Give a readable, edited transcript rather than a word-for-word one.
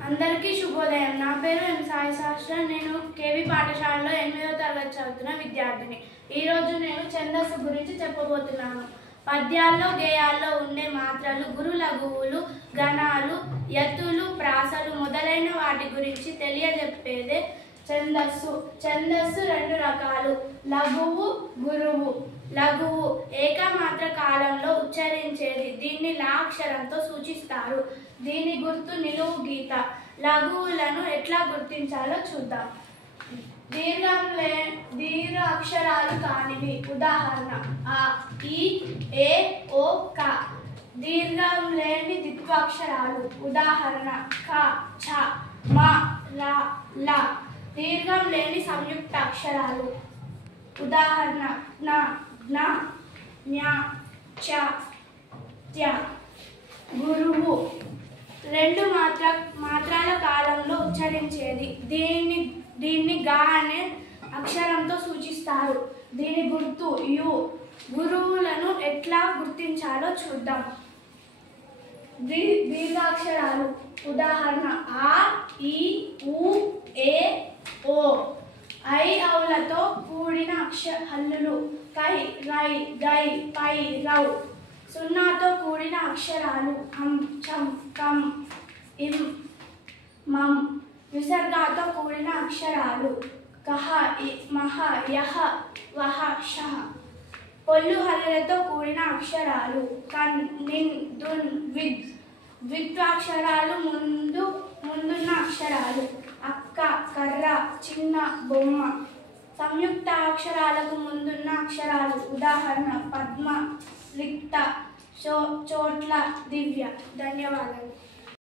అందరికీ శుభోదయం. నా పేరు ఎం సాయి శాస్త్ర. నేను కేవి పాఠశాలలో 8వ తరగతి చదువుతున్న విద్యార్థిని. ఈరోజు నేను ఛందస్సు గురించి చెప్పబోతున్నాను. పద్యాల్లో గేయాల్లో ఉండే మాత్రలు, గురు లఘువులు, గణాలు, యతులు, ప్రాసలు మొదలైన వాటి గురించి తెలియజెప్పేదే ఛందస్సు. ఛందస్సు రెండు రకాలు: లఘువు, గురువు. లఘువు ఏకమాత్ర కాలంలో ఉచ్చరించేది. దీన్ని లా అక్షరంతో సూచిస్తారు. దీని గుర్తు నిలువు గీత. లఘువులను ఎట్లా గుర్తించాలో చూద్దాం. దీర్ఘ అక్షరాలు కానివి. ఉదాహరణ: ఆ, ఈ, ఏ, ఓ, క. దీర్ఘం లేని ద్విత్వాక్షరాలు. ఉదాహరణ: క, ఛ, మ, ర, ల. దీర్ఘం లేని సంయుక్త అక్షరాలు. ఉదాహరణ: జ్ఞ, జ్ఞ, జ్ఞ, చ, త్య. గురువు రెండు మాత్రాల కాలంలో ఉచ్చరించేది. దీన్ని గా అనే అక్షరంతో సూచిస్తారు. దీని గుర్తు యు. గురువులను ఎట్లా గుర్తించాలో చూద్దాం. దీర్ఘాక్షరాలు. ఉదాహరణ: ఆ, ఈ, ఉ, ఏ, ఓ. ఐ ఔలతో కూడిన హల్లులు. కై, రై, గై, పై, రౌ. సున్నాతో కూడిన అక్షరాలు. హం, చం, కం, ఇం, మం. విసర్గాతో కూడిన అక్షరాలు. కహ, మహ, యహ, వహ, షహ. పొల్లు హల్లులతో కూడిన అక్షరాలు. కన్, నిన్, దున్, విద్. ద్విత్వాక్షరాలు ముందున్న అక్షరాలు. అక్క, కర్ర, చిన్న, బొమ్మ. సంయుక్త అక్షరాలకు ముందున్న అక్షరాలు. ఉదాహరణ: పద్మ, లిప్త, చోట్ల, దివ్య. ధన్యవాదాలు.